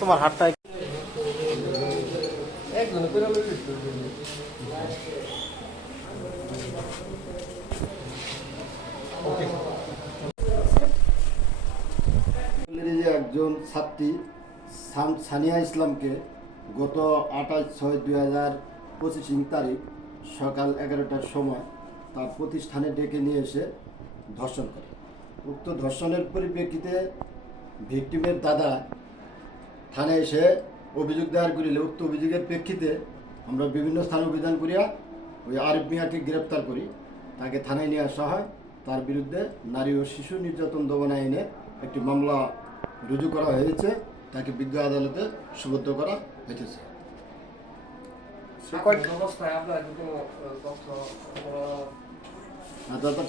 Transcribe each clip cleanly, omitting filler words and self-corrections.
তোমার হাতটা একজন ছাত্রী সানিয়া ইসলামকে গত 28/6/2025 তারিখ সকাল 11টার সময় তার প্রতিষ্ঠানে ডেকে নিয়ে এসে ধর্ষণ করে। উক্ত ধর্ষণের পরিপ্রেক্ষিতে ভিকটিমের দাদা থানায় এসে অভিযোগ দায়ের করিলে উক্ত অভিযোগের প্রেক্ষিতে আমরা বিভিন্ন স্থানে অভিযান করিয়া ওই আরিফ মিয়াকে গ্রেপ্তার করি। তাকে থানায় নিয়ে আসা হয়। তার বিরুদ্ধে নারী ও শিশু নির্যাতন দমন আইনে একটি মামলা রুজু করা হয়েছে। তাকে বিজ্ঞ আদালতে সুবদ্ধ করা হয়েছে।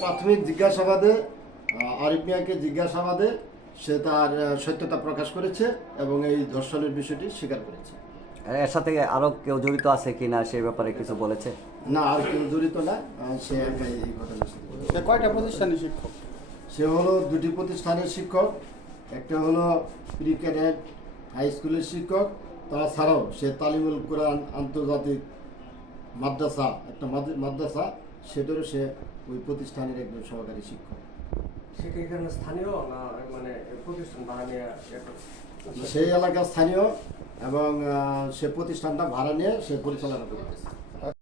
প্রাথমিক জিজ্ঞাসাবাদে আরিফ মিয়াকে জিজ্ঞাসাবাদে সে তার সত্যতা প্রকাশ করেছে এবং এই ধর্ষণের বিষয়টি স্বীকার করেছে। এর সাথে আরো কেউ জড়িত আছে কিনা সে ব্যাপারে কিছু বলেছে? না, আর কেউ জড়িত না, সে একাই এই ঘটনার সাথে। কয়টা প্রতিষ্ঠানের শিক্ষক? সে হলো দুটি প্রতিষ্ঠানের শিক্ষক। একটা হলো প্রি ক্যাডেট হাই স্কুলের শিক্ষক, তাছাড়াও সে তালিমুল কোরআন আন্তর্জাতিক মাদ্রাসা একটা মাদ্রাসা, সেটারও সে ওই প্রতিষ্ঠানের একজন সহকারী শিক্ষক। স্থানীয় না মানে প্রতিষ্ঠান ভাড়া নিয়ে সেই এলাকার স্থানীয় এবং সে প্রতিষ্ঠানটা ভাড়া নিয়ে সে পরিচালনা করতেছে।